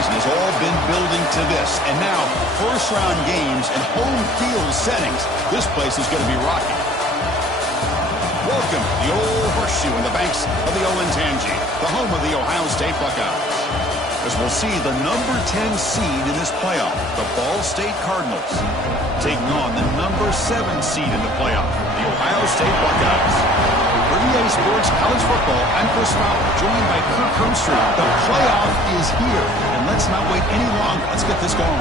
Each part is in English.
season has all been building to this. And now, first-round games and home field settings. This place is going to be rocking. Welcome to the old horseshoe in the banks of the Olentangy, the home of the Ohio State Buckeyes. As we'll see the number 10 seed in this playoff, the Ball State Cardinals, taking on the number 7 seed in the playoff, the Ohio State Buckeyes. For EA Sports College Football, I'm Chris Fowler, joined by Kirk Hermstreet. The playoff is here, and let's not wait any longer. Let's get this going.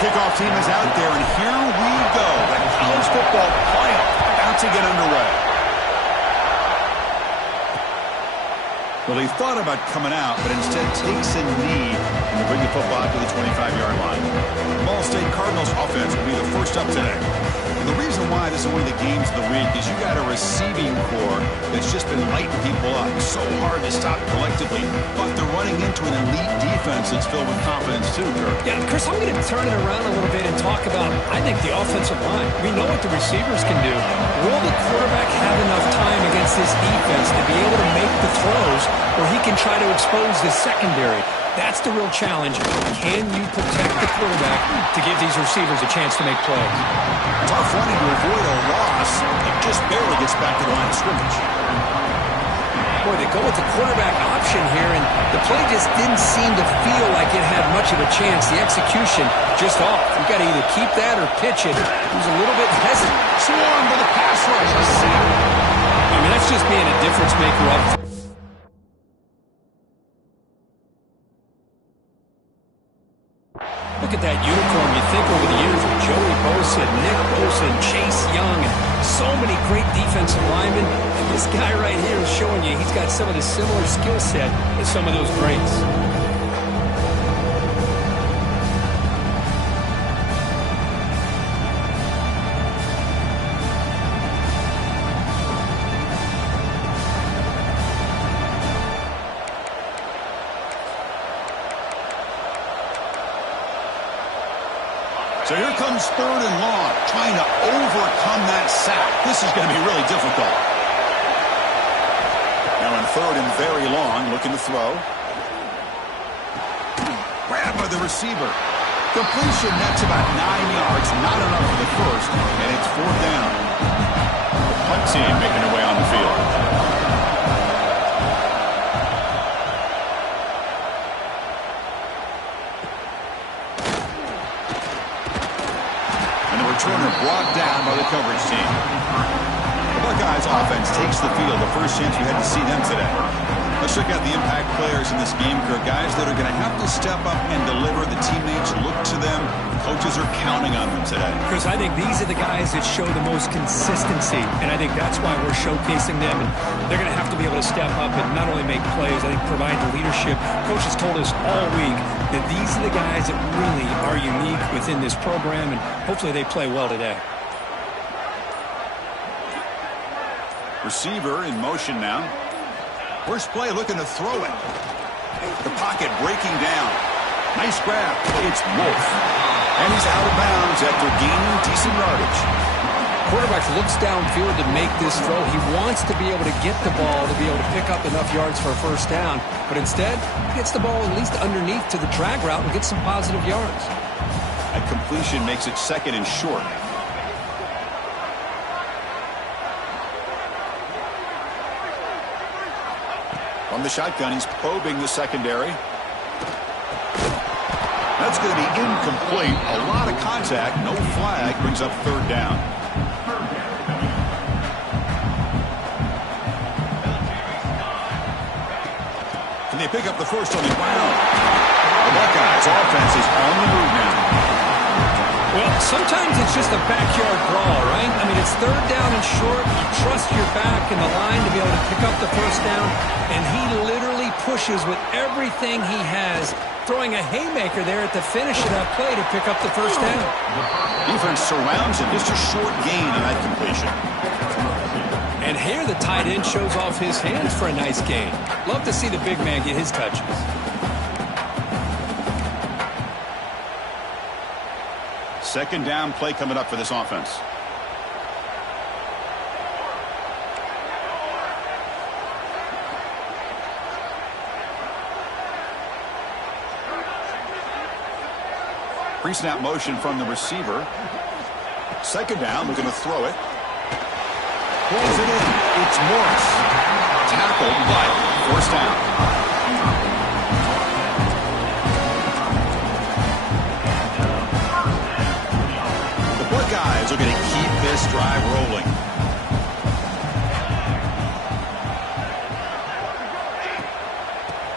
Kickoff team is out there, and here we go. The college football playoff about to get underway. Well, he thought about coming out, but instead takes a knee and bring the football to the 25-yard line. The Ball State Cardinals offense will be the first up today. And the reason why this is one of the games of the week is you got a receiving core that's just been lighting people up. So hard to stop collectively, but they're running into an elite defense that's filled with confidence too, Kirk. Yeah, Chris, I'm going to turn it around a little bit and talk about, I think, the offensive line. We know what the receivers can do. Will the quarterback have enough time against this defense to be able to make the throws where he can try to expose the secondary? That's the real challenge. Can you protect the quarterback to give these receivers a chance to make plays? Tough running to avoid a loss. He just barely gets back to the line of scrimmage. Boy, they go with the quarterback option here, and the play just didn't seem to feel like it had much of a chance. The execution just off. You got to either keep that or pitch it. He was a little bit hesitant. Swarm to the pass rush. I mean, that's just being a difference maker up. Look at that uniform. You think over the years with Joey Bosa, Nick Bosa, and Chase Young, and so many great defensive linemen. And this guy right here is showing you he's got some of the similar skill set as some of those greats. So here comes 3rd and long, trying to overcome that sack. This is going to be really difficult. Now in 3rd and very long, looking to throw. Grabbed by the receiver. Completion, that's about 9 yards, not enough for the first, and it's 4th down. The punt team making their way on the field. Returner brought down by the coverage team. The Buckeyes offense takes the field. The first chance we had to see them today. Let's check out the impact players in this game, Kirk. Guys that are going to have to step up and deliver. The teammates look to them. Coaches are counting on them today. Chris, I think these are the guys that show the most consistency, and I think that's why we're showcasing them. And they're going to have to be able to step up and not only make plays, I think provide the leadership. Coaches told us all week that these are the guys that really are unique within this program, and hopefully they play well today. Receiver in motion now. First play looking to throw it. The pocket breaking down. Nice grab. It's Wolf. And he's out of bounds after gaining decent yardage. Quarterback looks downfield to make this throw. He wants to be able to get the ball to be able to pick up enough yards for a first down. But instead, he gets the ball at least underneath to the drag route and gets some positive yards. That completion makes it 2nd and short. From the shotgun, he's probing the secondary. That's going to be incomplete. A lot of contact, no flag, brings up 3rd down. Can they pick up the first on the ground? The Buckeyes offense is on the move now. Well, sometimes it's just a backyard brawl, right? I mean, it's 3rd down and short. You trust your back in the line to be able to pick up the first down, and he literally pushes with everything he has, throwing a haymaker there at the finish of that play to pick up the first down. Defense surrounds him. Just a short gain on that completion. And here the tight end shows off his hands for a nice gain. Love to see the big man get his touches. Second down play coming up for this offense. Pre-snap motion from the receiver. Second down, looking to throw it. Pulls it in. It's Morris. Tackled, but first down. The Buckeyes are going to keep this drive rolling.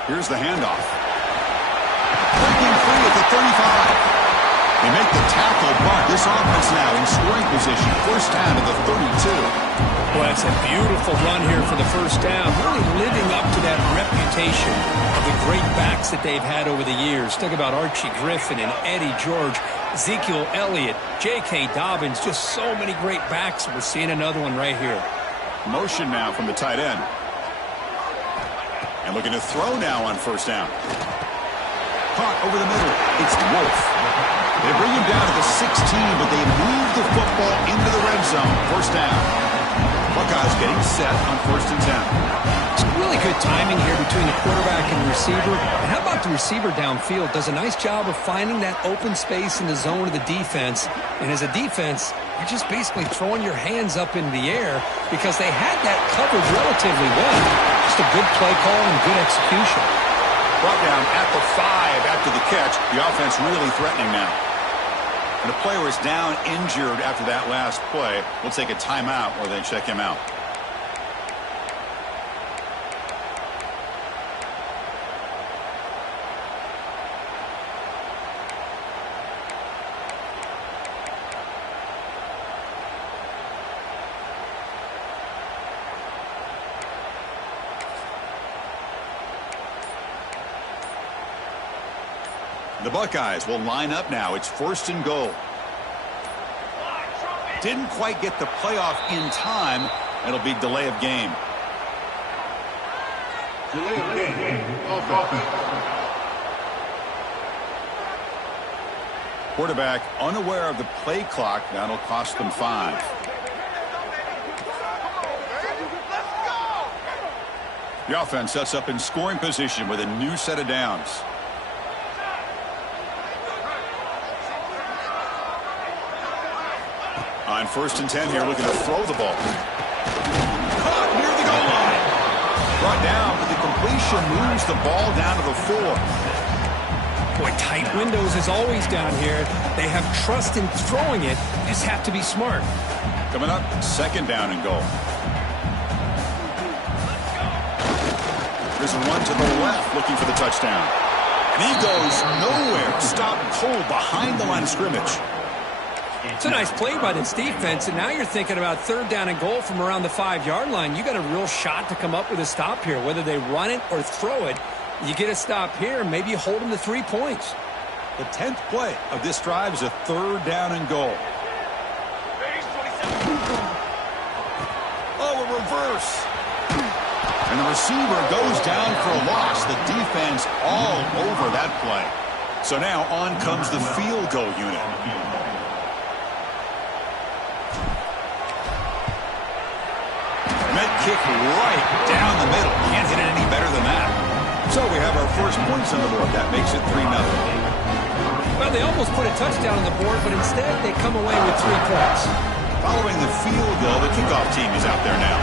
Here's the handoff. Breaking free at the 35. They make the tackle, but this offense now in scoring position. First down to the 32. Well, it's a beautiful run here for the first down, really living up to that reputation of the great backs that they've had over the years. Think about Archie Griffin and Eddie George, Ezekiel Elliott, J.K. Dobbins, just so many great backs. We're seeing another one right here. Motion now from the tight end. And looking to throw now on first down. Caught over the middle. It's Wolf. They bring him down to the 16, but they move the football into the red zone. First down. Buckeyes getting set on first and 10. It's really good timing here between the quarterback and the receiver. And how about the receiver downfield? Does a nice job of finding that open space in the zone of the defense. And as a defense, you're just basically throwing your hands up in the air because they had that covered relatively well. Just a good play call and good execution. Brought down at the 5 after the catch. The offense really threatening now. And the player is down injured after that last play. We'll take a timeout or then check him out. The Buckeyes will line up now. It's first and goal. Didn't quite get the playoff in time. It'll be delay of game. Delay of game. Offense. Quarterback unaware of the play clock. That'll cost them 5. The offense sets up in scoring position with a new set of downs. On first and 10 here, looking to throw the ball. Caught near the goal line. Brought down, but the completion moves the ball down to the 4. Boy, tight windows is always down here. They have trust in throwing it. Just have to be smart. Coming up, second down and goal. There's a run to the left, looking for the touchdown. And he goes nowhere. Stop cold behind the line of scrimmage. It's a nice play by this defense, and now you're thinking about third down and goal from around the 5-yard line. You got a real shot to come up with a stop here. Whether they run it or throw it, you get a stop here, and maybe you hold them to 3 points. The 10th play of this drive is a third down and goal. Oh, a reverse. And the receiver goes down for a loss. The defense all over that play. So now on comes the field goal unit. Met kick right down the middle. Can't hit it any better than that. So we have our first points on the board. That makes it 3-0. Well, they almost put a touchdown on the board, but instead they come away with 3 points. Following the field goal, the kickoff team is out there now.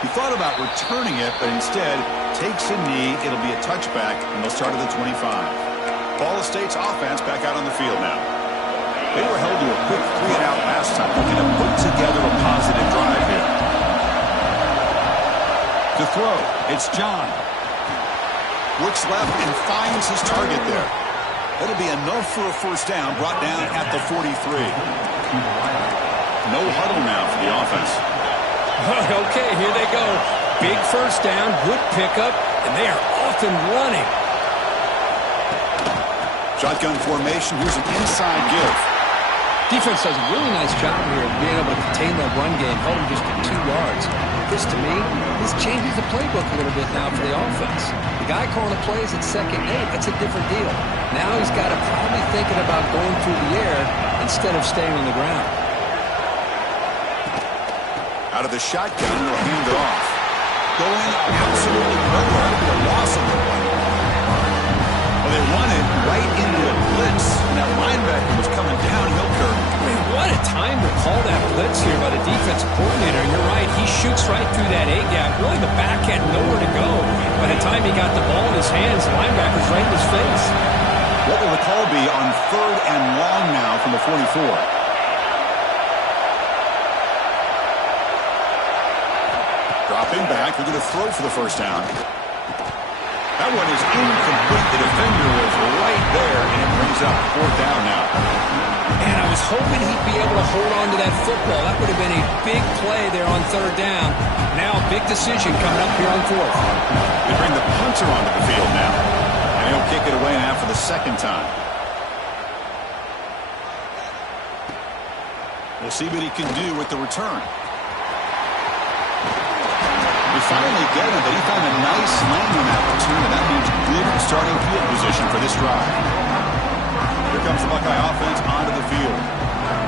He thought about returning it, but instead takes a knee. It'll be a touchback, and they'll start at the 25. Ball State's offense back out on the field now. They were held to a quick 3-and-out last time. Looking to put together a positive drive here. To throw, it's John. Looks left and finds his target there. That'll be enough for a first down, brought down at the 43. No huddle now for the offense. Okay, here they go. Big first down, good pickup, and they are off and running. Shotgun formation. Here's an inside give. Defense does a really nice job here of being able to contain that run game, held him just at 2 yards. This, to me, this changes the playbook a little bit now for the offense. The guy calling the plays at 2nd and 8, that's a different deal. Now he's got to probably thinking about going through the air instead of staying on the ground. Out of the shotgun, he'll hand it off. Going absolutely nowhere. It'll be a loss of the play. Well, they run it right into a blitz, and that linebacker was coming downhill, Kirk. I mean, what a time to call that blitz here by the defensive coordinator. You're right, he shoots right through that A-gap. Really, the back had nowhere to go. By the time he got the ball in his hands, the linebacker's right in his face. What will the call be on 3rd and long now from the 44? Dropping back, they're going to throw for the first down. That one is incomplete. The defender was right there, and it brings up 4th down now. And I was hoping he'd be able to hold on to that football. That would have been a big play there on 3rd down. Now a big decision coming up here on 4th. They bring the punter onto the field now, and he'll kick it away now for the 2nd time. We'll see what he can do with the return. We finally get him, but he found a nice lane on that return, and that means good starting field position for this drive. Here comes the Buckeye offense onto the field.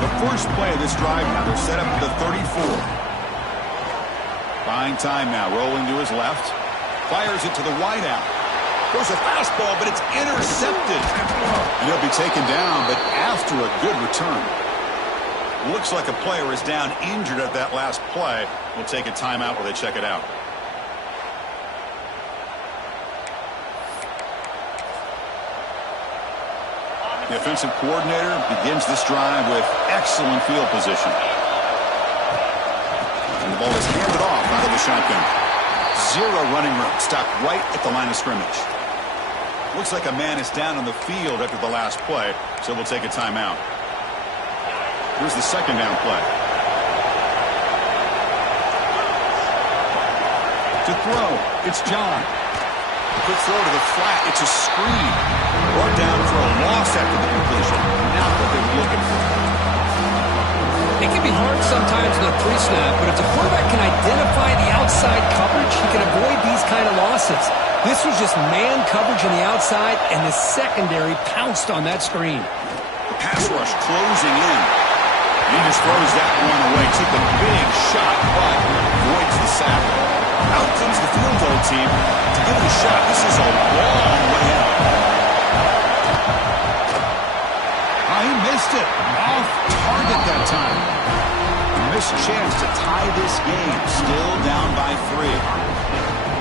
The first play of this drive now, they're set up to the 34. Buying time now, rolling to his left. Fires it to the wideout. Throws a fastball, but it's intercepted. And he'll be taken down, but after a good return. Looks like a player is down injured at that last play. We'll take a timeout while they check it out. The offensive coordinator begins this drive with excellent field position. And the ball is handed off out of the shotgun. 0 running room, stopped right at the line of scrimmage. Looks like a man is down on the field after the last play, so we'll take a timeout. Here's the 2nd down play. To throw, it's John. Quick throw to the flat, it's a screen. Brought down for a loss after the completion. Not what they were looking for. It can be hard sometimes in a pre-snap, but if the quarterback can identify the outside coverage, he can avoid these kind of losses. This was just man coverage on the outside, and the secondary pounced on that screen. The pass rush closing in. He just throws that one away. Took a big shot, but avoids the sack. Out comes the field goal team to give it a shot. This is a long way out. Oh, he missed it. Off target that time. A missed chance to tie this game. Still down by 3.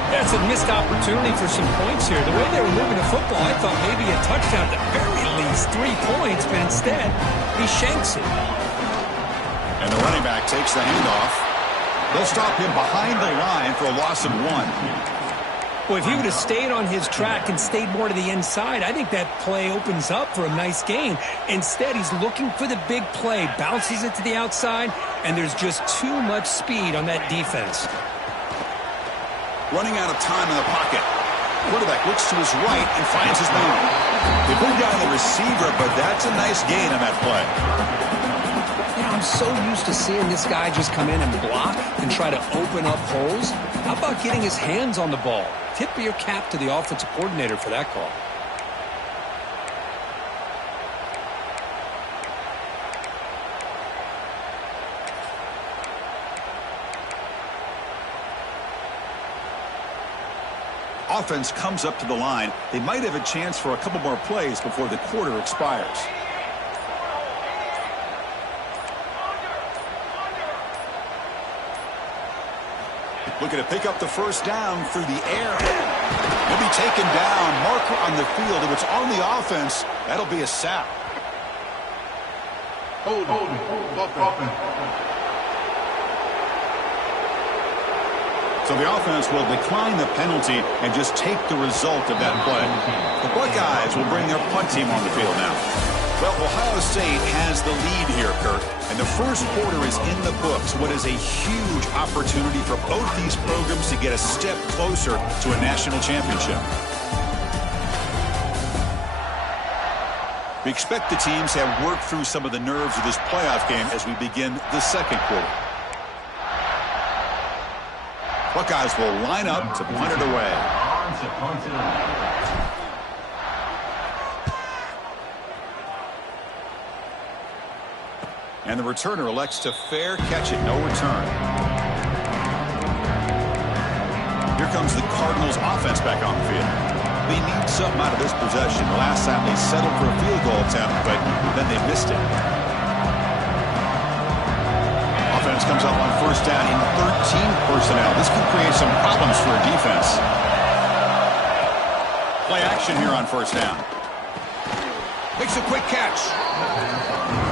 That's a missed opportunity for some points here. The way they were moving the football, I thought maybe a touchdown, at the very least 3 points, but instead, he shanks it. And the running back takes the handoff. They'll stop him behind the line for a loss of 1. Well, if he would have stayed on his track and stayed more to the inside, I think that play opens up for a nice gain. Instead, he's looking for the big play, bounces it to the outside, and there's just too much speed on that defense. Running out of time in the pocket. Quarterback looks to his right and finds his man. They bring down the receiver, but that's a nice gain on that play. You know, I'm so used to seeing this guy just come in and block and try to open up holes. How about getting his hands on the ball? Tip of your cap to the offensive coordinator for that call. Offense comes up to the line. They might have a chance for a couple more plays before the quarter expires. Looking to pick up the first down through the air. He'll be taken down. Marker on the field. If it's on the offense, that'll be a sack. Hold. So the offense will decline the penalty and just take the result of that play. The Buckeyes will bring their punt team on the field now. Well, Ohio State has the lead here, Kirk, and the first quarter is in the books. What is a huge opportunity for both these programs to get a step closer to a national championship. We expect the teams to have worked through some of the nerves of this playoff game as we begin the second quarter. Buckeyes will line up to punt it away. And the returner elects to fair catch it, no return. Here comes the Cardinals offense back on the field. They need something out of this possession. The last time they settled for a field goal attempt, but then they missed it. Offense comes up on first down in 13 personnel. This can create some problems for a defense. Play action here on first down. Makes a quick catch.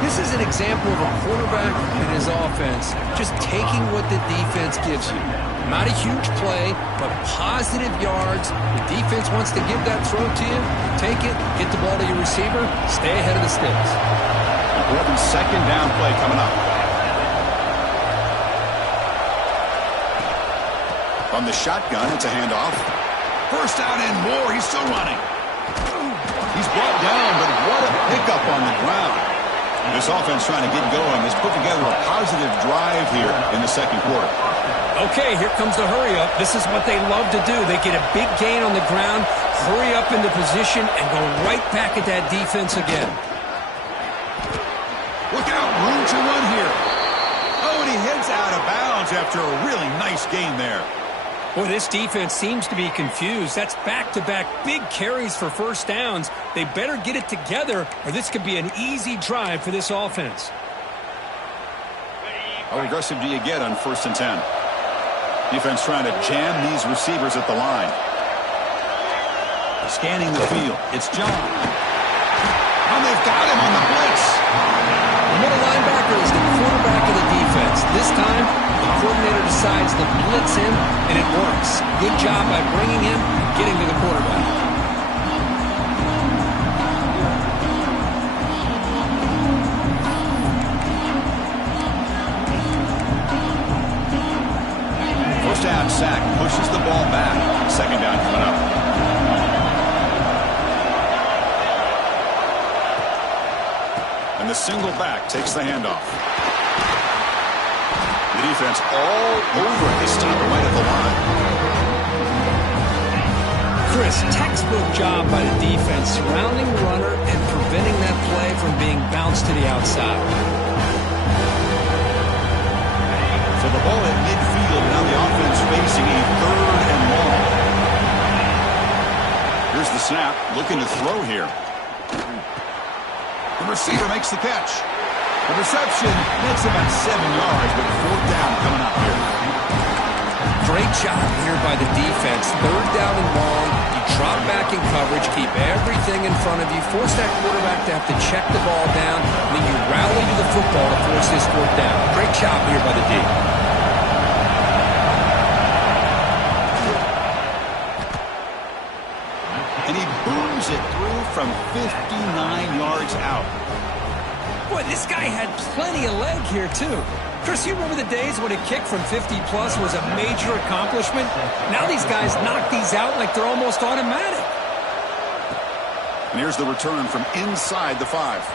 This is an example of a quarterback and his offense just taking what the defense gives you. Not a huge play, but positive yards. The defense wants to give that throw to you. Take it, get the ball to your receiver, stay ahead of the sticks. Important second down play coming up. From the shotgun, it's a handoff. First down and more. He's still running. He's brought down, but what a pickup on the ground. This offense trying to get going has put together a positive drive here in the second quarter. Okay, here comes the hurry up. This is what they love to do. They get a big gain on the ground, hurry up into position, and go right back at that defense again. Look out, room to run here. Oh, and he heads out of bounds after a really nice gain there. Boy, this defense seems to be confused. That's back-to-back big carries for first downs. They better get it together, or this could be an easy drive for this offense. How aggressive do you get on 1st and 10? Defense trying to jam these receivers at the line. Scanning the field. It's John. And they've got him on the blitz. The middle linebacker is the quarterback of the defense. This time, the coordinator decides to blitz him, and it works. Good job by bringing him and getting to the quarterback. First down sack pushes the ball back. Second down coming up. And the single back takes the handoff. The defense all over this time right at the line. Chris, textbook job by the defense surrounding the runner and preventing that play from being bounced to the outside. So the ball at midfield, now the offense facing a 3rd and long. Here's the snap, looking to throw here. The receiver makes the catch. The reception makes about 7 yards, but 4th down coming up here. Great job here by the defense. 3rd down and long. You drop back in coverage, keep everything in front of you, force that quarterback to have to check the ball down, and then you rally to the football to force this 4th down. Great job here by the D. And he booms it through from 59 yards out. Boy, this guy had plenty of leg here, too. Chris, you remember the days when a kick from 50-plus was a major accomplishment? Now these guys knock these out like they're almost automatic. And here's the return from inside the 5.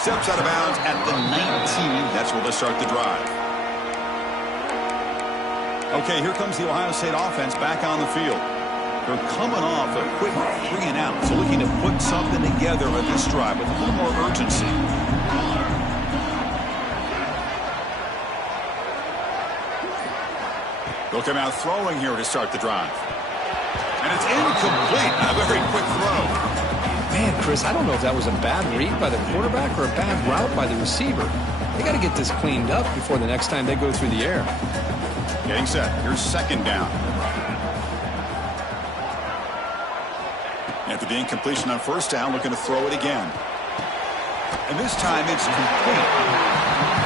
Steps out of bounds at the 19. That's where they start the drive. Okay, here comes the Ohio State offense back on the field. They're coming off a quick 3 and out, so looking to put something together on this drive with a little more urgency. They'll come out throwing here to start the drive. And it's incomplete. A very quick throw. Man, Chris, I don't know if that was a bad read by the quarterback or a bad route by the receiver. They got to get this cleaned up before the next time they go through the air. Getting set. Here's 2nd down. After the incompletion on 1st down, looking to throw it again. And this time it's complete.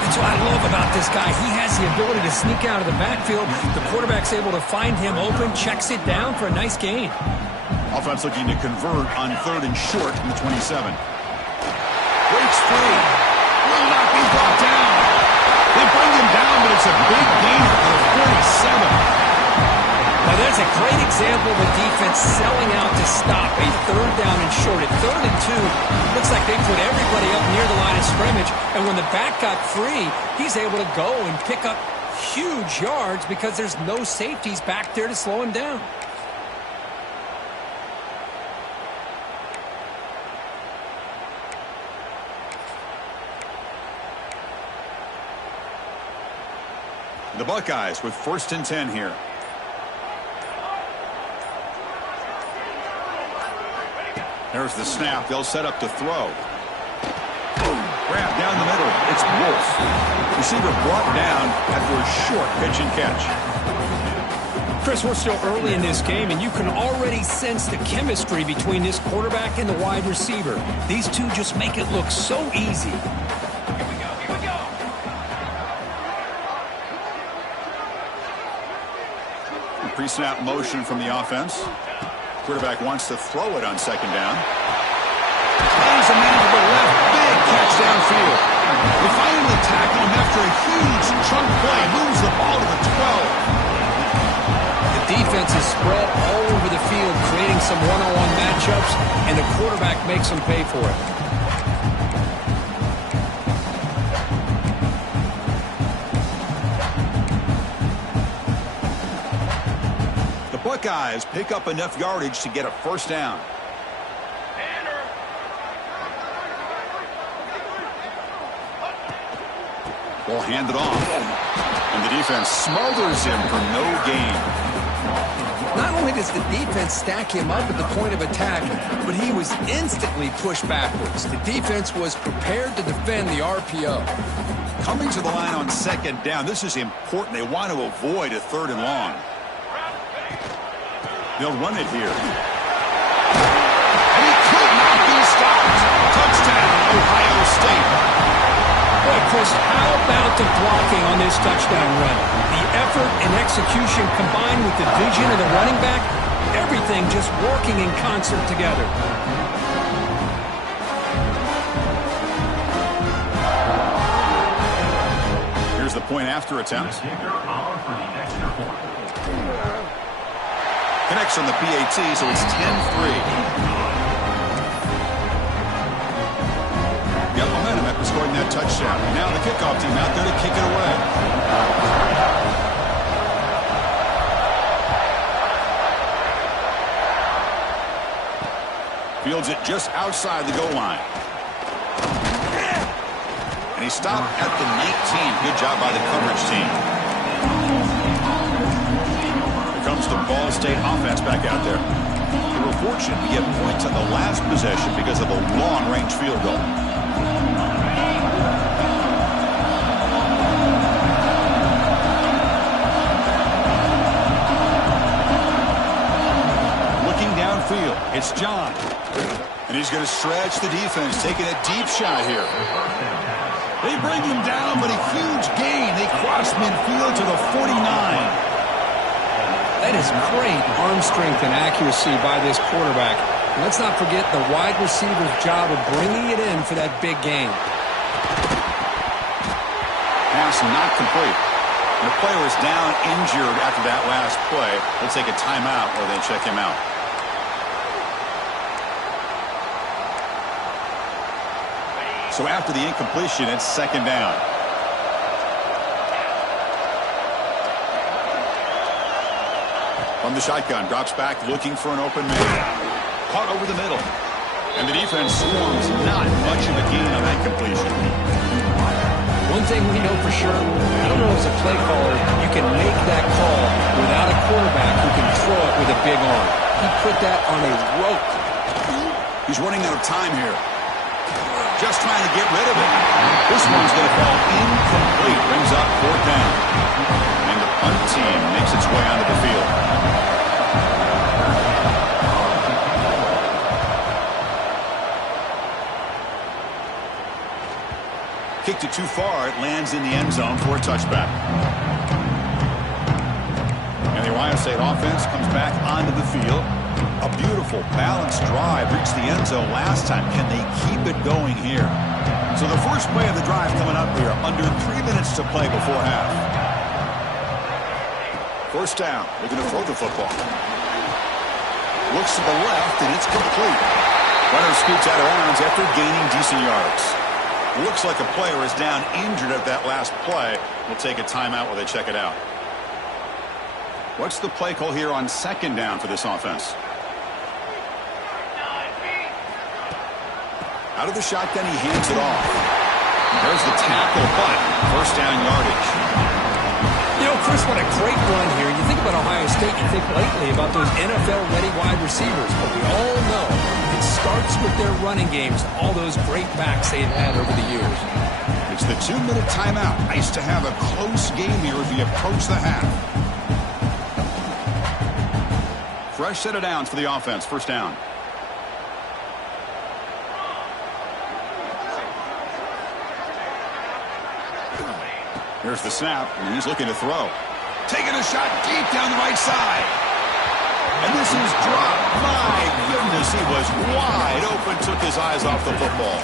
That's what I love about this guy. He has the ability to sneak out of the backfield. The quarterback's able to find him open, checks it down for a nice gain. Offense looking to convert on 3rd and short from the 27. free. Will not be brought down. They bring him down, but it's a big gain for the 47. Now, that's a great example of a defense selling out to stop a third down and short. At 3rd and 2, looks like they put everybody up near the line of scrimmage, and when the back got free, he's able to go and pick up huge yards because there's no safeties back there to slow him down. The Buckeyes with 1st and 10 here. There's the snap. They'll set up to throw. Grab down the middle. It's Wolf. Receiver brought down after a short pitch and catch. Chris, we're still early in this game, and you can already sense the chemistry between this quarterback and the wide receiver. These two just make it look so easy. Pre-snap motion from the offense. Quarterback wants to throw it on 2nd down. Plays a man to the left. Big catch downfield. They finally tackle him after a huge chunk play. Moves the ball to the 12. The defense is spread all over the field, creating some one-on-one matchups, and the quarterback makes them pay for it. Buckeyes pick up enough yardage to get a 1st down. Ball handed off. And the defense smothers him for no gain. Not only does the defense stack him up at the point of attack, but he was instantly pushed backwards. The defense was prepared to defend the RPO. Coming to the line on 2nd down. This is important. They want to avoid a 3rd and long. They'll run it here. And he could not be stopped. Touchdown, Ohio State. Boy, Chris, how about the blocking on this touchdown run? The effort and execution combined with the vision of the running back, everything just working in concert together. Here's the point after attempt. Connects on the PAT, so it's 10-3. Got momentum after scoring that touchdown. Now the kickoff team out there to kick it away. Fields it just outside the goal line. And he stopped at the 19. Good job by the coverage team. Comes the Ball State offense back out there. They were fortunate to get points on the last possession because of a long-range field goal. Looking downfield, it's John. And he's going to stretch the defense, taking a deep shot here. They bring him down, but a huge gain. They cross midfield to the 49. That is great arm strength and accuracy by this quarterback. And let's not forget the wide receiver's job of bringing it in for that big gain. Pass not complete. And the player is down injured after that last play. They'll take a timeout or they check him out. So after the incompletion, it's 2nd down. From the shotgun, drops back, looking for an open man. Caught over the middle. And the defense swarms. Not much of a gain on that completion. One thing we know for sure, I don't know as a play caller, you can make that call without a quarterback who can throw it with a big arm. He put that on a rope. He's running out of time here. Just trying to get rid of it. This one's going to fall incomplete. Brings up 4th down. And the punt team makes its way onto the field. Kicked it too far. It lands in the end zone for a touchback. And the Ohio State offense comes back onto the field. A beautiful, balanced drive reached the end zone last time. Can they keep it going here? So the first play of the drive coming up here. Under 3 minutes to play before half. First down. They're going to throw the football. Looks to the left, and it's complete. Runner scoots out of bounds after gaining decent yards. Looks like a player is down injured at that last play. We'll take a timeout while they check it out. What's the play call here on second down for this offense? Out of the shotgun, he hands it off. There's the tackle, but first down yardage. You know, Chris, what a great run here. You think about Ohio State, you think lately about those NFL-ready wide receivers, but we all know it starts with their running games, all those great backs they've had over the years. It's the 2-minute timeout. Nice to have a close game here as we approach the half. Fresh set of downs for the offense. First down. Here's the snap, and he's looking to throw. Taking a shot deep down the right side. And this is dropped. My goodness, he was wide open, took his eyes off the football.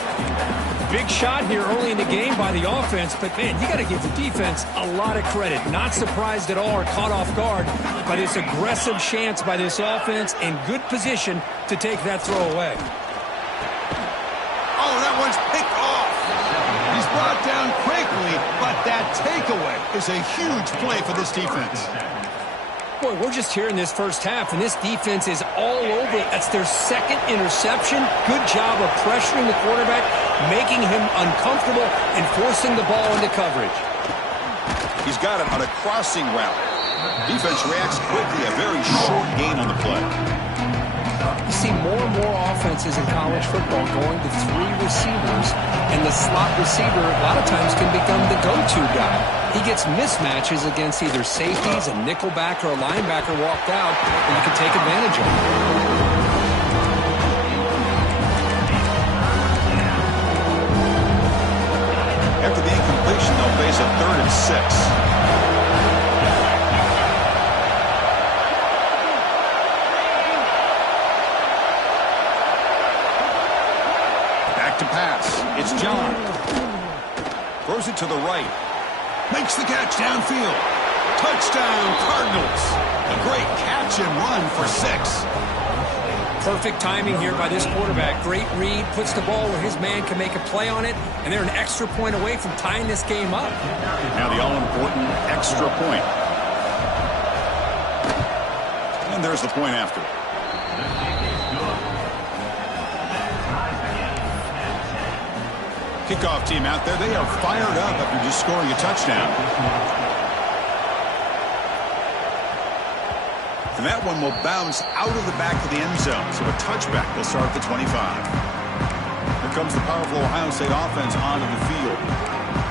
Big shot here early in the game by the offense, but, man, you got to give the defense a lot of credit. Not surprised at all or caught off guard by this aggressive chance by this offense in good position to take that throw away. Oh, that one's picked off. He's brought down quickly, but that takeaway is a huge play for this defense. Boy, we're just here in this first half, and this defense is all over it. That's their second interception. Good job of pressuring the quarterback, making him uncomfortable, and forcing the ball into coverage. He's got it on a crossing route. Defense reacts quickly, a very short gain on the play. You see more and more offenses in college football going to 3 receivers, and the slot receiver a lot of times can become the go-to guy. He gets mismatches against either safeties, a nickelbacker, or a linebacker walked out, and you can take advantage of it. After the incompletion, they'll face a 3rd and 6. To pass. It's John. Throws it to the right. Makes the catch downfield. Touchdown, Cardinals. A great catch and run for 6. Perfect timing here by this quarterback. Great read. Puts the ball where his man can make a play on it, and they're an extra point away from tying this game up. Now the all-important extra point. And there's the point after. Kickoff team out there. They are fired up after just scoring a touchdown. And that one will bounce out of the back of the end zone. So a touchback will start at the 25. Here comes the powerful Ohio State offense onto the field.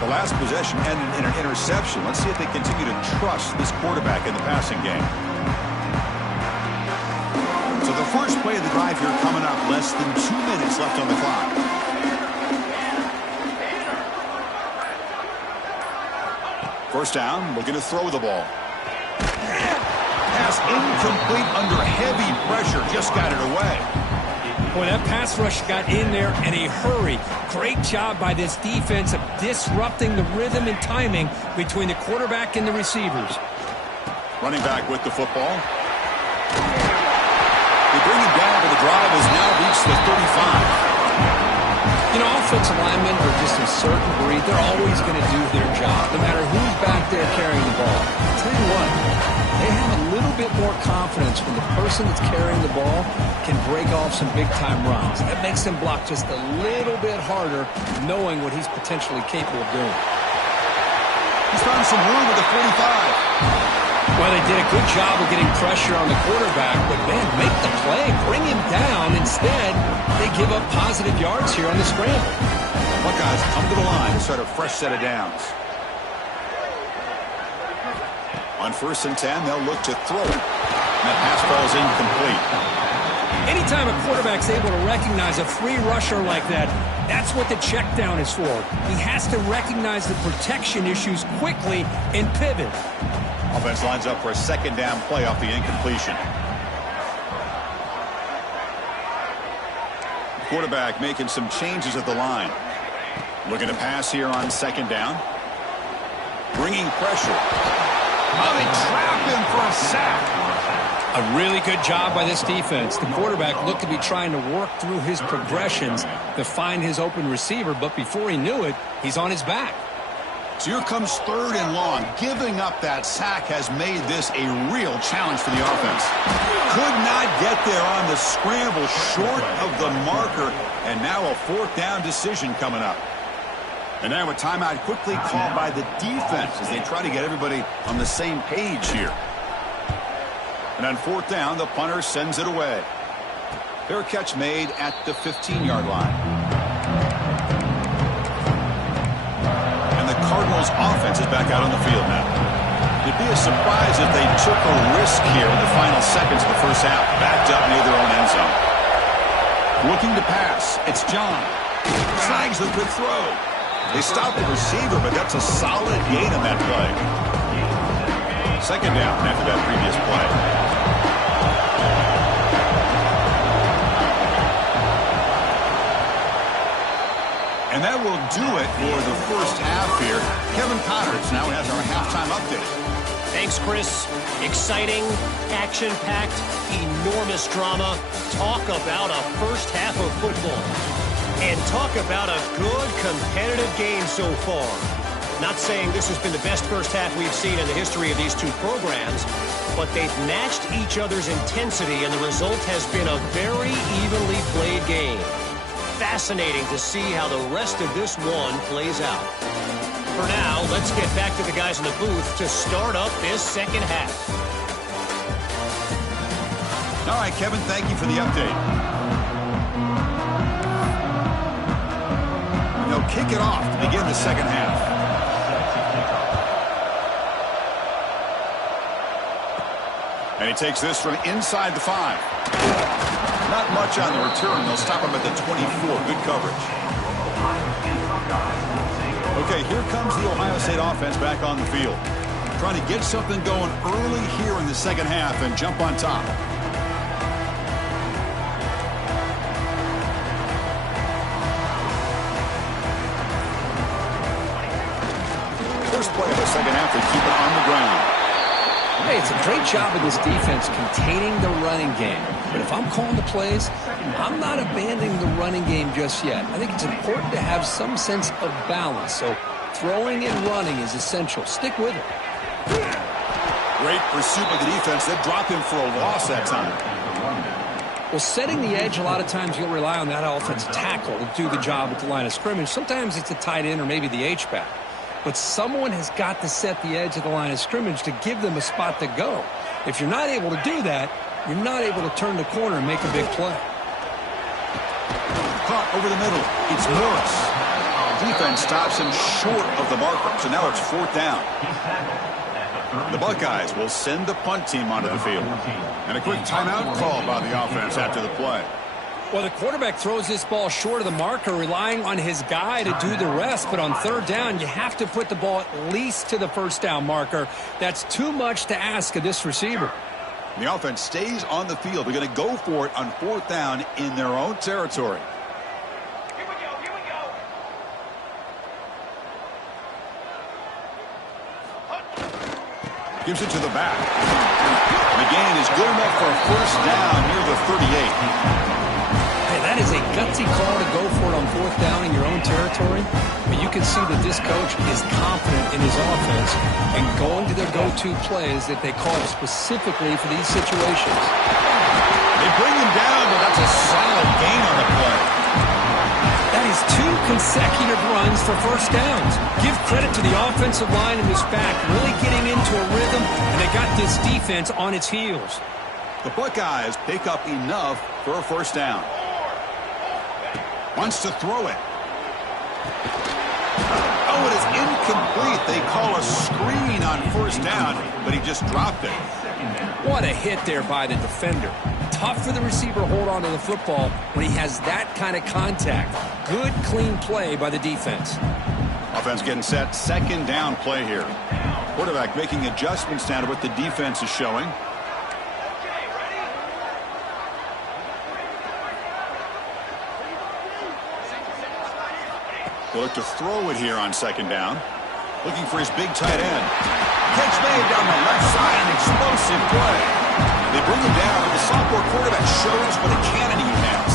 The last possession ended in an interception. Let's see if they continue to trust this quarterback in the passing game. So the first play of the drive here coming up. Less than 2 minutes left on the clock. First down, looking to throw the ball. Pass incomplete under heavy pressure. Just got it away. Boy, that pass rush got in there in a hurry. Great job by this defense of disrupting the rhythm and timing between the quarterback and the receivers. Running back with the football. They bring him down, but the drive has now reached the 35. You know, offensive linemen are just a certain breed. They're always going to do their job, no matter who's back there carrying the ball. I'll tell you what, they have a little bit more confidence when the person that's carrying the ball can break off some big-time runs. That makes them block just a little bit harder, knowing what he's potentially capable of doing. He's found some room at the 45. Well, they did a good job of getting pressure on the quarterback, but, man, make the play, bring him down. Instead, they give up positive yards here on the scramble. Buckeyes come to the line to start a fresh set of downs. On 1st and 10, they'll look to throw it. And that pass falls incomplete. Anytime a quarterback's able to recognize a free rusher like that, that's what the check down is for. He has to recognize the protection issues quickly and pivot. Offense lines up for a 2nd down play off the incompletion. Quarterback making some changes at the line. Looking to pass here on second down. Bringing pressure. Oh, they trap him for a sack. A really good job by this defense. The quarterback looked to be trying to work through his progressions to find his open receiver, but before he knew it, he's on his back. So here comes 3rd and long. Giving up that sack has made this a real challenge for the offense. Could not get there on the scramble, short of the marker, and now a 4th down decision coming up. And now a timeout quickly called by the defense as they try to get everybody on the same page here. And on 4th down, the punter sends it away. Fair catch made at the 15-yard line. And the Cardinals offense is back out on the field now. It'd be a surprise if they took a risk here in the final seconds of the first half, backed up near their own end zone. Looking to pass. It's John. Snags the quick throw. They stop the receiver, but that's a solid gain on that play. 2nd down after that previous play. And that will do it for the first half here. Kevin Connors now has our halftime update. Thanks, Chris. Exciting, action-packed, enormous drama. Talk about a first half of football. And talk about a good competitive game so far. Not saying this has been the best first half we've seen in the history of these two programs, but they've matched each other's intensity, and the result has been a very evenly played game. Fascinating to see how the rest of this one plays out. For now, let's get back to the guys in the booth to start up this second half. All right, Kevin, thank you for the update. They'll kick it off to begin the second half. And he takes this from inside the 5. Not much on the return. They'll stop him at the 24. Good coverage. Okay, here comes the Ohio State offense back on the field. Trying to get something going early here in the second half and jump on top. First play of the second half, they keep it on the ground. Hey, it's a great job of this defense containing the running game. But if I'm calling the plays, I'm not abandoning the running game just yet. I think it's important to have some sense of balance. So throwing and running is essential. Stick with it. Great pursuit by the defense. They drop him for a loss that time. Well, setting the edge, a lot of times you'll rely on that offensive tackle to do the job at the line of scrimmage. Sometimes it's a tight end or maybe the H-back. But someone has got to set the edge of the line of scrimmage to give them a spot to go. If you're not able to do that, you're not able to turn the corner and make a big play. Caught over the middle. It's Morris. Defense stops him short of the marker. So now it's 4th down. The Buckeyes will send the punt team onto the field. And a quick timeout call by the offense after the play. Well, the quarterback throws this ball short of the marker, relying on his guy to do the rest. But on 3rd down, you have to put the ball at least to the first down marker. That's too much to ask of this receiver. The offense stays on the field. They're going to go for it on 4th down in their own territory. Here we go. Gives it to the back. The gain is good enough for a first down near the 38. Hey, that is a gutsy call to go for it on 4th down in your own territory. But you can see that this coach is confident in his offense and going to their go-to plays that they call specifically for these situations. They bring him down, but that's a solid gain on the play. That is 2 consecutive runs for first downs. Give credit to the offensive line in this back, really getting into a rhythm, and they got this defense on its heels. The Buckeyes pick up enough for a first down. Wants to throw it. Oh, it is incomplete. They call a screen on first down, but he just dropped it. What a hit there by the defender. Tough for the receiver to hold on to the football when he has that kind of contact. Good, clean play by the defense. Offense getting set. 2nd down play here. Quarterback making adjustments down to what the defense is showing. He'll look to throw it here on second down. Looking for his big tight end. Catch made down the left side. An explosive play. They bring him down, but the sophomore quarterback shows what a cannon he has.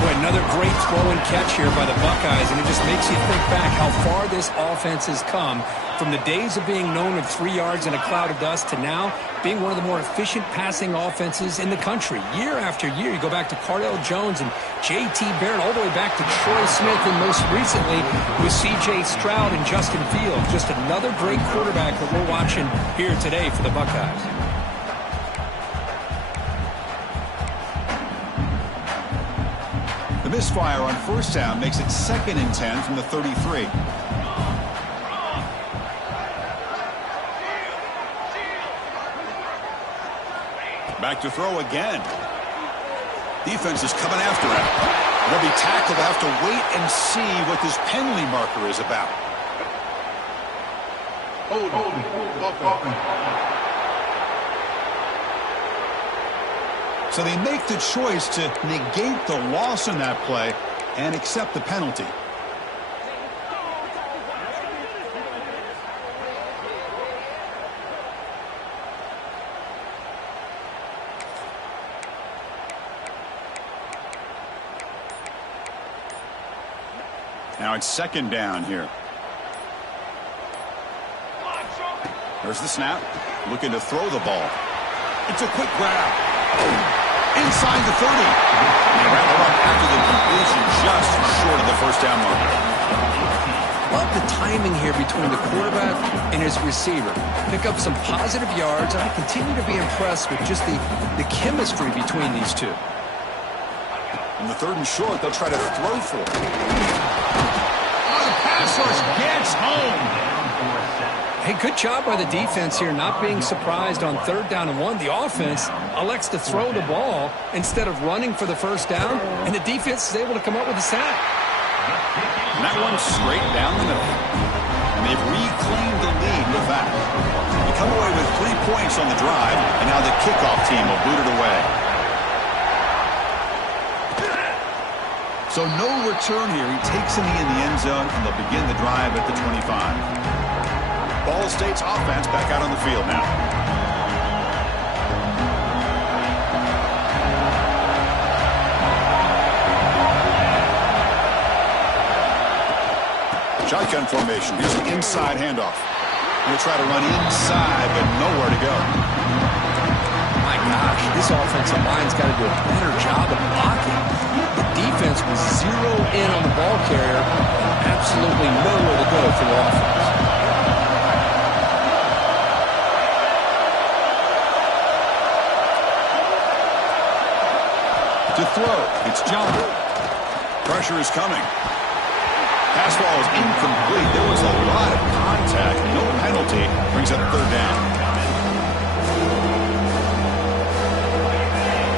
Boy, another great throw and catch here by the Buckeyes, and it just makes you think back how far this offense has come from the days of being known of 3 yards in a cloud of dust to now being one of the more efficient passing offenses in the country. Year after year, you go back to Cardell Jones and J.T. Barrett, all the way back to Troy Smith, and most recently with C.J. Stroud and Justin Fields. Just another great quarterback that we're watching here today for the Buckeyes. The misfire on first down makes it 2nd and 10 from the 33. Back to throw again. Defense is coming after him. They'll be tackled. They'll have to wait and see what this penalty marker is about. So they make the choice to negate the loss in that play and accept the penalty. Now it's 2nd down here. There's the snap. Looking to throw the ball. It's a quick grab. Inside the 30. They wrap it up after the completion, just short of the first down marker. Love the timing here between the quarterback and his receiver. Pick up some positive yards, and I continue to be impressed with just the chemistry between these two. On the 3rd and short, they'll try to throw for it. Oh, the pass rush gets home. Hey, good job by the defense here, not being surprised on 3rd down and 1. The offense elects to throw the ball instead of running for the first down, and the defense is able to come up with a sack. And that one's straight down the middle. And they've reclaimed the lead with that. They come away with 3 points on the drive, and now the kickoff team will boot it away. So no return here. He takes it in the end zone, and they'll begin the drive at the 25. Ball State's offense back out on the field now. Shotgun formation. Here's an inside handoff. He'll try to run inside, but nowhere to go. My gosh, this offensive line's got to do a better job of blocking. The defense was zero in on the ball carrier and absolutely nowhere to go for the offense. To throw, it's John. Pressure is coming. Pass ball is incomplete. There was a lot of contact. No penalty. Brings up 3rd down.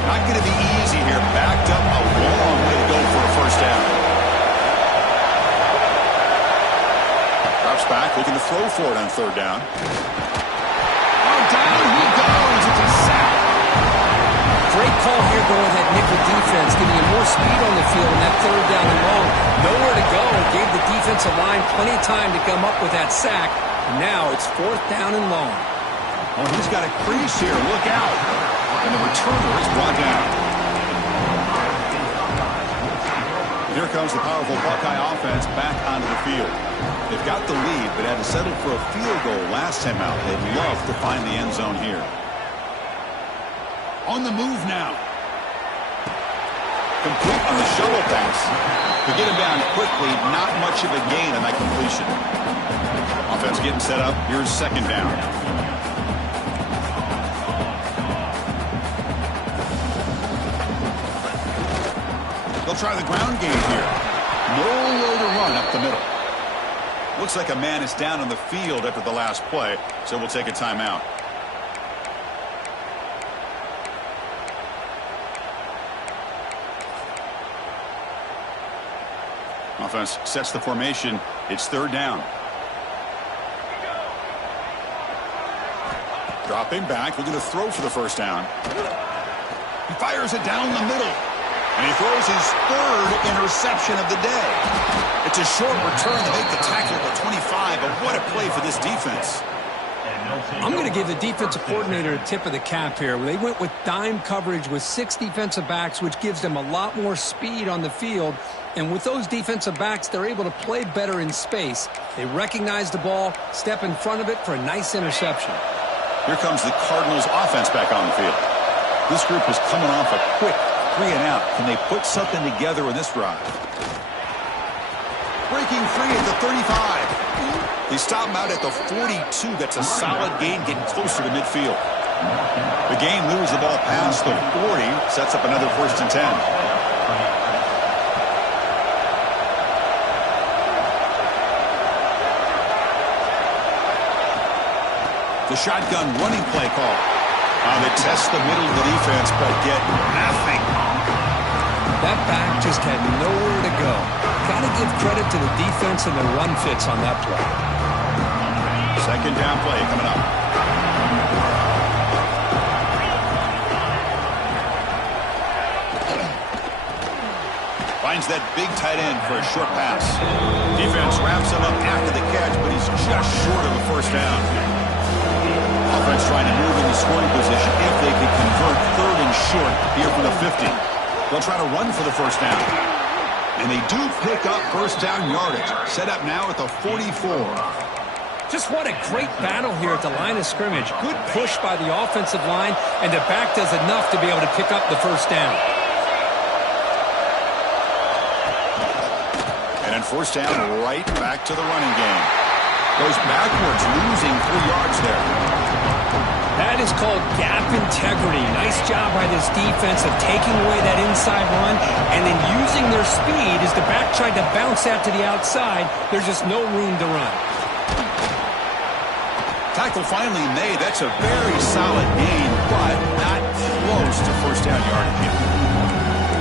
Not going to be easy here. Backed up a long way to go for a first down. Drops back, looking to throw for it on 3rd down. Oh, down he goes. It's a sack. Great call here going with that nickel defense, giving you more speed on the field in that 3rd down and long. Nowhere to go. Gave the defensive line plenty of time to come up with that sack. Now it's 4th down and long. Oh, he's got a crease here. Look out. And the returner is brought down. Here comes the powerful Buckeye offense back onto the field. They've got the lead, but had to settle for a field goal last time out. They'd love to find the end zone here. On the move now. Complete on the shovel pass. To get him down quickly, not much of a gain on that completion. Offense getting set up. Here's 2nd down. They'll try the ground game here. Nowhere to run up the middle. Looks like a man is down on the field after the last play, so we'll take a timeout. Offense sets the formation. It's 3rd down. Dropping back, looking to throw for the first down. He fires it down the middle. And he throws his 3rd interception of the day. It's a short return to make the tackle at the 25, but what a play for this defense. I'm going to give the defensive coordinator a tip of the cap here. They went with dime coverage with 6 defensive backs, which gives them a lot more speed on the field. And with those defensive backs, they're able to play better in space. They recognize the ball, step in front of it for a nice interception. Here comes the Cardinals offense back on the field. This group is coming off a quick 3 and out. Can they put something together in this drive? Breaking free at the 35. They stop him out at the 42. That's a solid gain, getting closer to midfield. The game moves the ball past the 40, sets up another 1st and 10. The shotgun running play call. They test the middle of the defense, but get nothing. That back just had nowhere to go. Got to give credit to the defense and the run fits on that play. 2nd down play coming up. Finds that big tight end for a short pass. Defense wraps him up after the catch, but he's just short of a 1st down. Offense trying to move in the scoring position if they could convert 3rd and short here from the 50. They'll try to run for the 1st down. And they do pick up 1st down yardage. Set up now at the 44. Just what a great battle here at the line of scrimmage. Good push by the offensive line, and the back does enough to be able to pick up the 1st down. And then 1st down, right back to the running game. Goes backwards, losing 3 yards there. That is called gap integrity. Nice job by this defense of taking away that inside run and then using their speed as the back tried to bounce out to the outside. There's just no room to run. Tackle finally made. That's a very solid gain, but not close to 1st down yardage yet.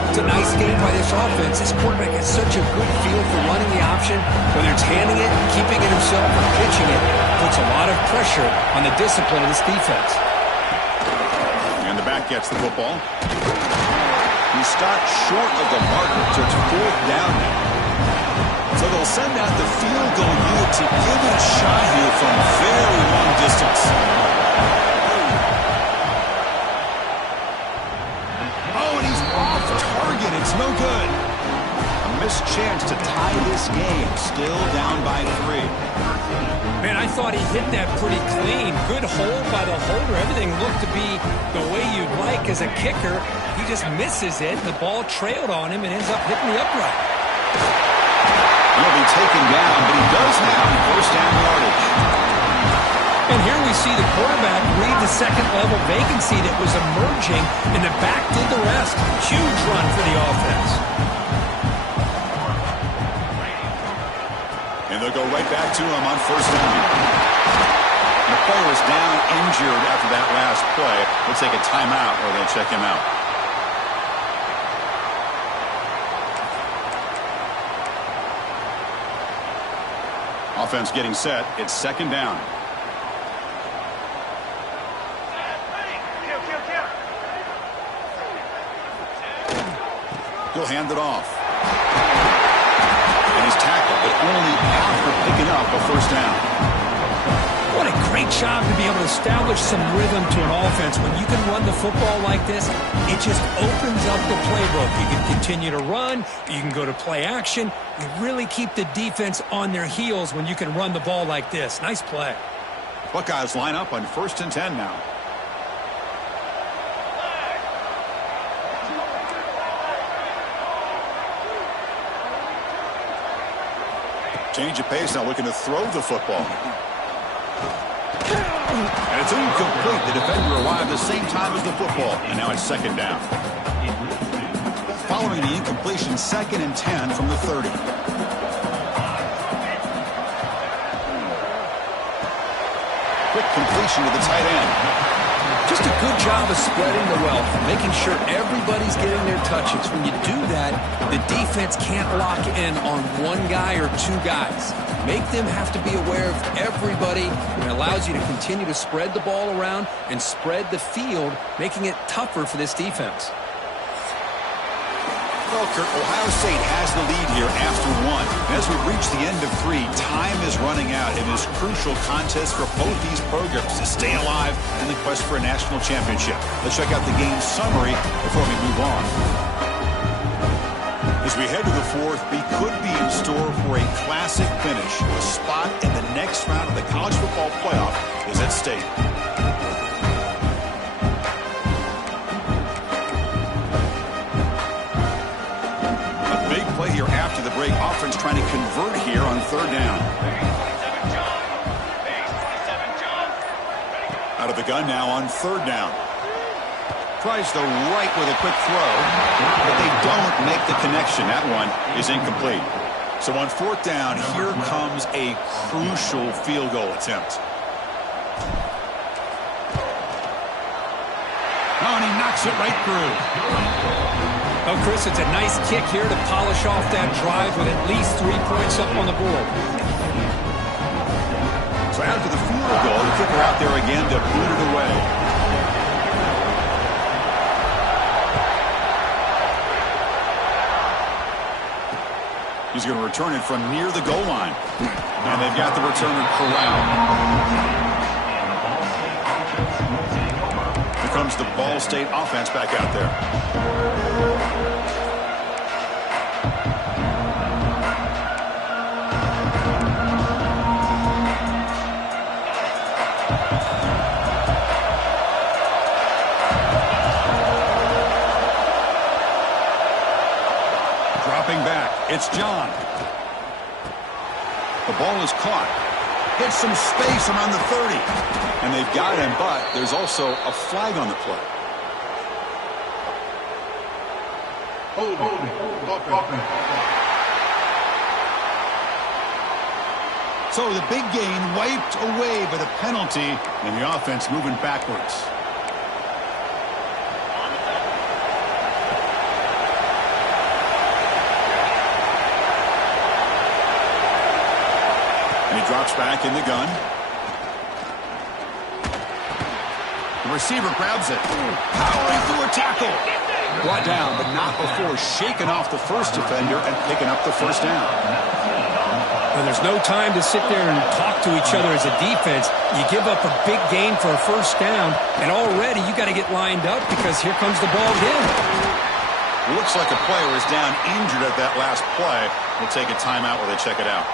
It's a nice game by this offense. This quarterback has such a good feel for running the option. Whether it's handing it, keeping it himself, or pitching it, puts a lot of pressure on the discipline of this defense. And the back gets the football. He stopped short of the marker, so it's 4th down now. So they'll send out the field goal unit to give it a shot here from very long distance. Oh, and he's off target. It's no good. A missed chance to tie this game. Still down by 3. Man, I thought he hit that pretty clean. Good hold by the holder. Everything looked to be the way you'd like as a kicker. He just misses it. The ball trailed on him and ends up hitting the upright. He'll be taken down, but he does have 1st down yardage. And here we see the quarterback read the 2nd level vacancy that was emerging, and the back did the rest. Huge run for the offense. And they'll go right back to him on 1st down. The player is down injured after that last play. They'll take a timeout or they'll check him out. Offense getting set. It's 2nd down. He'll hand it off. And he's tackled, but only after picking up a 1st down. What a great job to be able to establish some rhythm to an offense. When you can run the football like this, it just opens up the playbook. You can continue to run. You can go to play action. You really keep the defense on their heels when you can run the ball like this. Nice play. Buckeyes line up on 1st and 10 now. Change of pace, now looking to throw the football. And it's incomplete. The defender arrived the same time as the football. And now it's 2nd down. Following the incompletion, 2nd and 10 from the 30. Quick completion to the tight end. Just a good job of spreading the wealth, making sure everybody's getting their touches. When you do that, the defense can't lock in on one guy or 2 guys. Make them have to be aware of everybody, and it allows you to continue to spread the ball around and spread the field, making it tougher for this defense. Well, Kirk, Ohio State has the lead here after 1. As As we reach the end of 3, time is running out in this crucial contest for both these programs to stay alive in the quest for a national championship. Let's check out the game summary before we move on. As we head to the 4th, we could be in store for a classic finish. A spot in the next round of the college football playoff is at stake. Play here after the break. Offense trying to convert here on 3rd down. Out of the gun now on 3rd down. Tries the right with a quick throw, but they don't make the connection. That one is incomplete. So on 4th down, here comes a crucial field goal attempt. Oh, and he knocks it right through. Oh, Chris, it's a nice kick here to polish off that drive with at least 3 points up on the board. So after the field goal, the kicker out there again to boot it away. He's going to return it from near the goal line. And they've got the returner corralled. Comes the Ball State offense back out there. Dropping back, it's John. The ball is caught. Gets some space around the 30. And they've got him, but there's also a flag on the play. So the big gain wiped away by the penalty, and the offense moving backwards. And he drops back in the gun. The receiver grabs it, powering through a tackle. Brought down, but not before shaking off the first defender and picking up the 1st down. And there's no time to sit there and talk to each other as a defense. You give up a big gain for a 1st down, and already you got to get lined up because here comes the ball again. Looks like a player is down injured at that last play. We'll take a timeout while they check it out.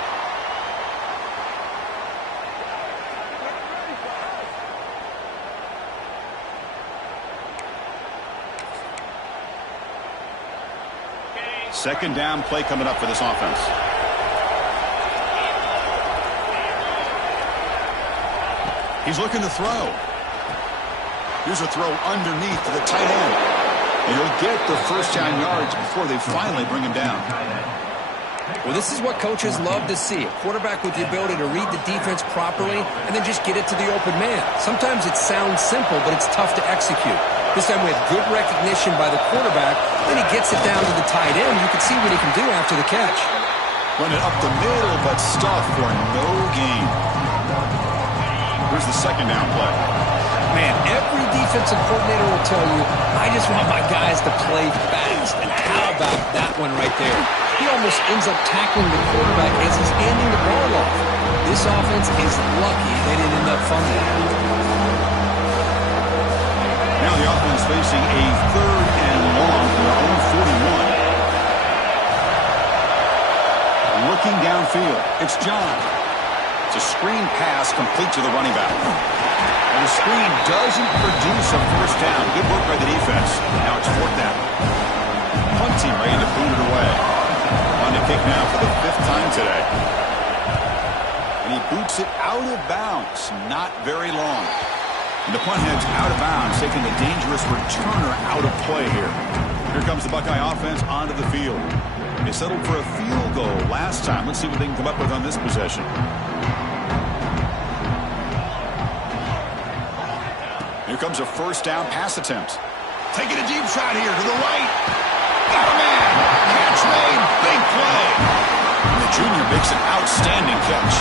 Second down play coming up for this offense. He's looking to throw. Here's a throw underneath to the tight end. And he'll get the 1st down yards before they finally bring him down. Well, this is what coaches love to see. A quarterback with the ability to read the defense properly and then just get it to the open man. Sometimes it sounds simple, but it's tough to execute. This time we have good recognition by the quarterback. Then he gets it down to the tight end. You can see what he can do after the catch. Run it up the middle, but stuff for no gain. Here's the 2nd down play. Man, every defensive coordinator will tell you, I just want my guys to play fast. And how about that one right there? He almost ends up tackling the quarterback as he's handing the ball off. This offense is lucky they didn't end up fumbling. Now the offense facing a 3rd and long from their own 41. Looking downfield, it's John. It's a screen pass complete to the running back. And the screen doesn't produce a 1st down. Good work by the defense. Now it's 4th down. Punt team ready to boot it away. On the kick now for the 5th time today. And he boots it out of bounds. Not very long. And the punt heads out of bounds, taking the dangerous returner out of play here. Here comes the Buckeye offense onto the field. They settled for a field goal last time. Let's see what they can come up with on this possession. Here comes a 1st down pass attempt. Taking a deep shot here to the right. Got a man. Catch made. Big play. And the junior makes an outstanding catch.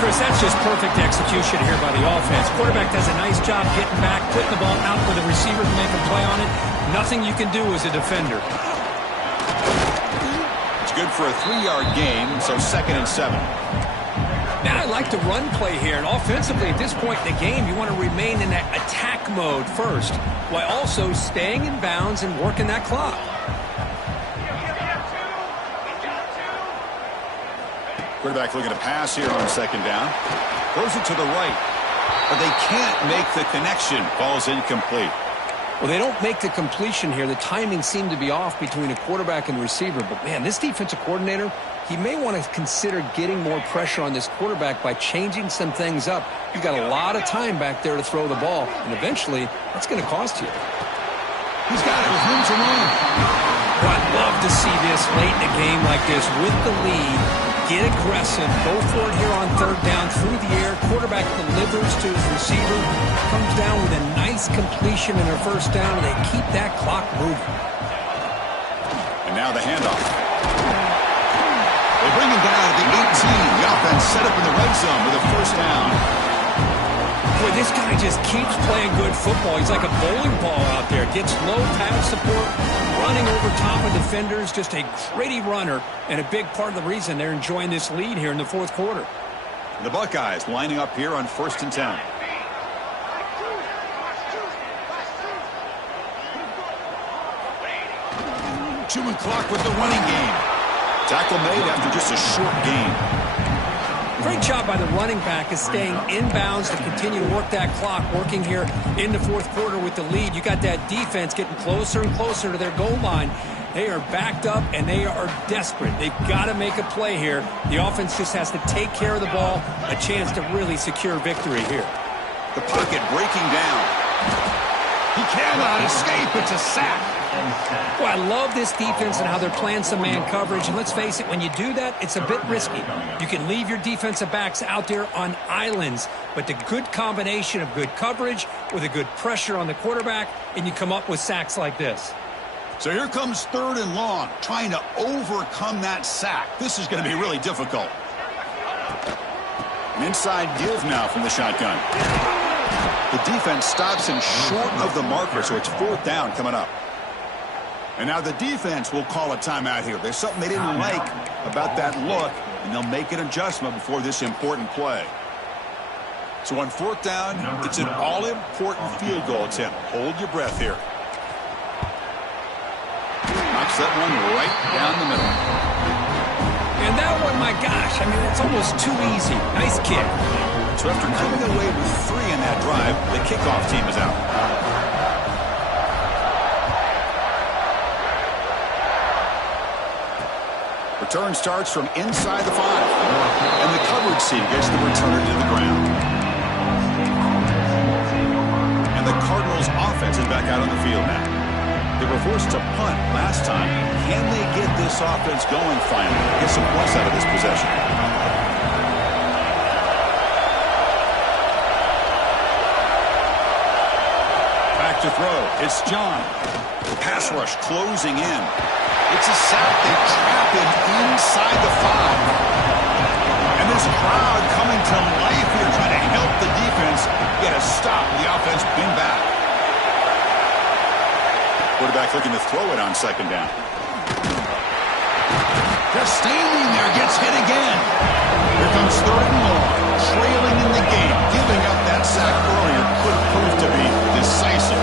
Chris, that's just perfect execution here by the offense. Quarterback does a nice job getting back, putting the ball out where the receiver can make a play on it. Nothing you can do as a defender. It's good for a 3-yard gain, so 2nd and 7. Now I like the run play here, and offensively at this point in the game, you want to remain in that attack mode first, while also staying in bounds and working that clock. Quarterback looking to pass here on 2nd down. Throws it to the right, but they can't make the connection. Ball's incomplete. Well, they don't make the completion here. The timing seemed to be off between a quarterback and receiver. But, man, this defensive coordinator, he may want to consider getting more pressure on this quarterback by changing some things up. You've got a lot of time back there to throw the ball, and eventually that's going to cost you. He's got it with room to run. Well, I'd love to see this late in a game like this with the lead. Get aggressive. Go for it here on 3rd down through the air. Quarterback delivers to his receiver. Comes down with a nice completion in their 1st down, and they keep that clock moving. And now the handoff. They bring him down at the 18. The offense set up in the red zone with a 1st down. Boy, this guy just keeps playing good football. He's like a bowling ball out there. Gets low pass support, running over top of defenders. Just a gritty runner, and a big part of the reason they're enjoying this lead here in the 4th quarter. The Buckeyes lining up here on 1st and 10. Chewing clock with the running game. Tackle made after just a short gain. Great job by the running back is staying inbounds to continue to work that clock, working here in the 4th quarter with the lead. You got that defense getting closer and closer to their goal line. They are backed up, and they are desperate. They've got to make a play here. The offense just has to take care of the ball, a chance to really secure victory here. The pocket breaking down. He cannot escape. It's a sack. Well, I love this defense and how they're playing some man coverage. And let's face it, when you do that, it's a bit risky. You can leave your defensive backs out there on islands, but the good combination of good coverage with a good pressure on the quarterback, and you come up with sacks like this. So here comes 3rd and long, trying to overcome that sack. This is going to be really difficult. An inside give now from the shotgun. The defense stops him short of the marker, so it's 4th down coming up. And now the defense will call a timeout here. There's something they didn't like about that look, and they'll make an adjustment before this important play. So on 4th down, it's an all-important field goal attempt. Hold your breath here. Knocks that one right down the middle. And that one, my gosh, I mean, it's almost too easy. Nice kick. So after coming away with 3 in that drive, the kickoff team is out. Return starts from inside the 5. And the coverage team gets the returner to the ground. And the Cardinals offense is back out on the field now. They were forced to punt last time. Can they get this offense going finally? Get some points out of this possession. Back to throw. It's John. Pass rush closing in. It's a sack. They trap him inside the 5. And this crowd coming to life here trying to help the defense get a stop. The offense bring back. Quarterback looking to throw it on 2nd down. Just standing there, gets hit again. Here comes 3rd and long. Trailing in the game. Giving up that sack earlier could prove to be decisive.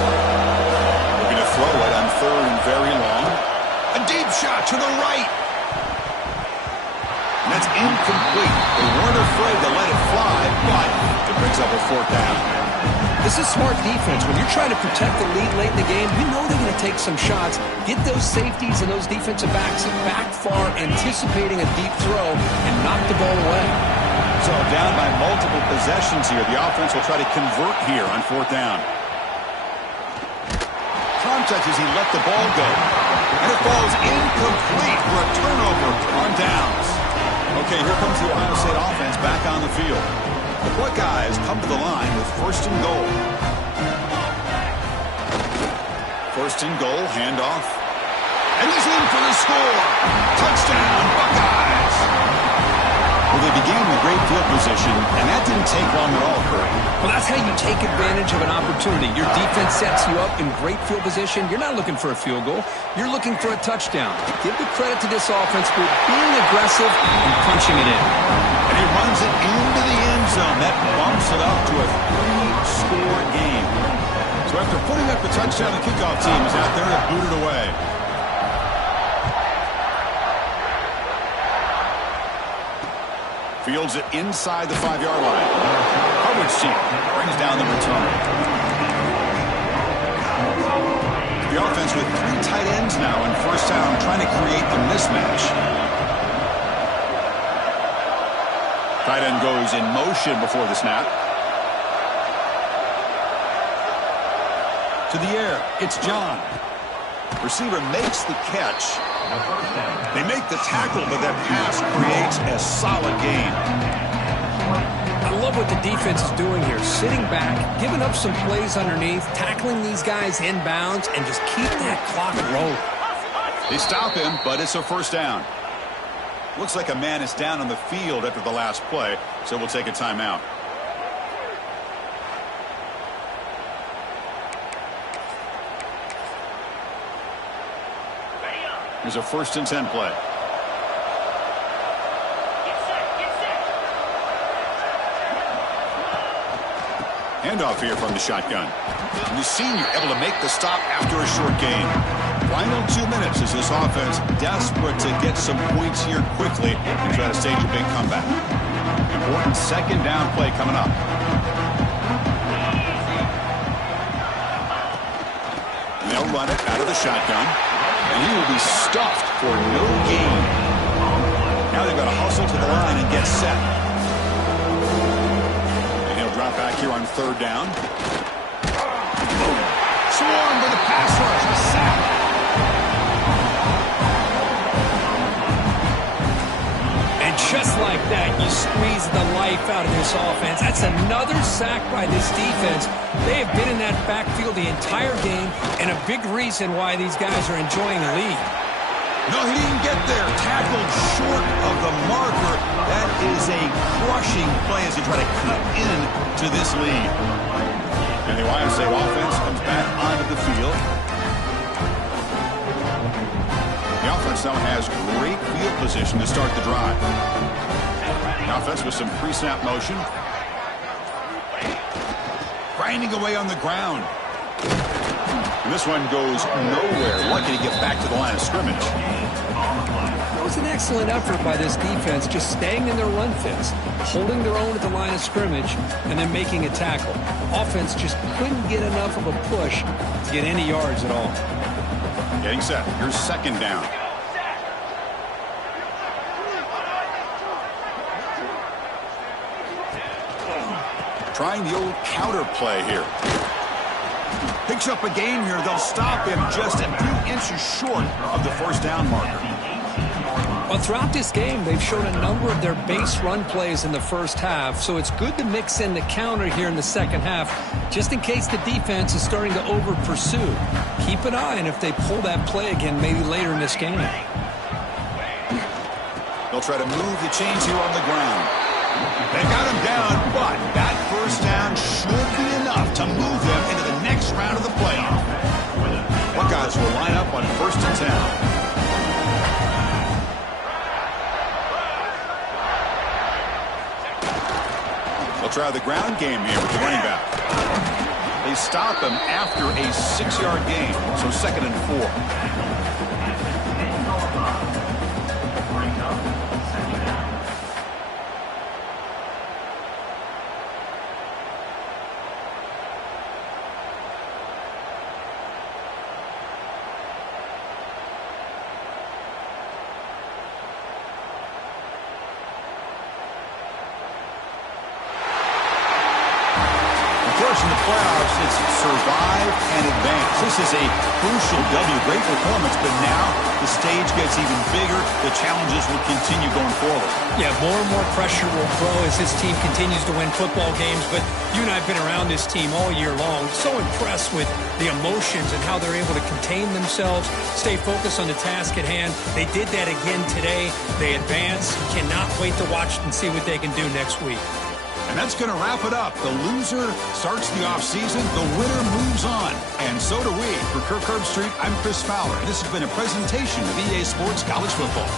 Looking to throw it on 3rd and very long. A deep shot to the right. And that's incomplete. They weren't afraid to let it fly, but it brings up a 4th down. This is smart defense. When you're trying to protect the lead late in the game, you know they're going to take some shots. Get those safeties and those defensive backs back far, anticipating a deep throw, and knock the ball away. So down by multiple possessions here. The offense will try to convert here on 4th down. Contact as he let the ball go. And it falls incomplete for a turnover on downs. Okay, here comes the Ohio State offense back on the field. The Buckeyes come to the line with 1st and goal. 1st and goal, handoff. And he's in for the score. Touchdown, Buckeyes. Well, they began with great field position, and that didn't take long at all, Kurt. Well, that's how you take advantage of an opportunity. Your defense sets you up in great field position. You're not looking for a field goal. You're looking for a touchdown. Give the credit to this offense for being aggressive and punching it in. And he runs it into the end zone. That bumps it up to a 3-score game. So after putting up the touchdown, the kickoff team is out there to boot it away. Fields it inside the 5-yard line. Coverage team brings down the return. The offense with 3 tight ends now in first down, trying to create a mismatch. Tight end goes in motion before the snap. To the air, it's John. Receiver makes the catch. They make the tackle, but that pass creates a solid gain. I love what the defense is doing here. Sitting back, giving up some plays underneath, tackling these guys inbounds, and just keep that clock rolling. They stop him, but it's a first down. Looks like a man is down on the field after the last play, so we'll take a timeout. Here's a 1st and 10 play. Handoff here from the shotgun. And the senior able to make the stop after a short gain. Final 2 minutes as this offense desperate to get some points here quickly and try to stage a big comeback. Important 2nd down play coming up. And they'll run it out of the shotgun. And he will be stuffed for no gain. Now they've got to hustle to the line and get set. And he'll drop back here on 3rd down. Boom. Swarm with a pass rush. A sack. And just like that, you squeeze the life out of this offense. That's another sack by this defense. They have been in that backfield the entire game, and a big reason why these guys are enjoying the lead. No, he didn't get there. Tackled short of the marker. That is a crushing play as they try to cut into this lead. And the Ohio State offense comes back onto the field. The offense now has great field position to start the drive. The offense with some pre-snap motion. Grinding away on the ground. And this one goes nowhere. Lucky to get back to the line of scrimmage. That was an excellent effort by this defense, just staying in their run fits, holding their own at the line of scrimmage, and then making a tackle. Offense just couldn't get enough of a push to get any yards at all. Getting set. Here's 2nd down. Trying the old counter play here. Picks up a gain here. They'll stop him just a few inches short of the 1st down marker. Well, throughout this game, they've shown a number of their base run plays in the first half, so it's good to mix in the counter here in the second half, just in case the defense is starting to over-pursue. Keep an eye on if they pull that play again maybe later in this game. They'll try to move the chains here on the ground. They got him down, but that 1st down should be enough to move them into the next round of the playoff. Buckeyes will line up on 1st and 10. They'll try the ground game here with the running back. They stop him after a 6-yard gain, so 2nd and 4. In the playoffs, it's survive and advance. This is a crucial W. Great performance, but now the stage gets even bigger. The challenges will continue going forward. Yeah, more and more pressure will grow as this team continues to win football games. But you and I have been around this team all year long. So impressed with the emotions and how they're able to contain themselves, stay focused on the task at hand. They did that again today. They advance. Cannot wait to watch and see what they can do next week. And that's going to wrap it up. The loser starts the offseason. The winner moves on. And so do we. For Kirk Herbstreit, I'm Chris Fowler. This has been a presentation of EA Sports College Football.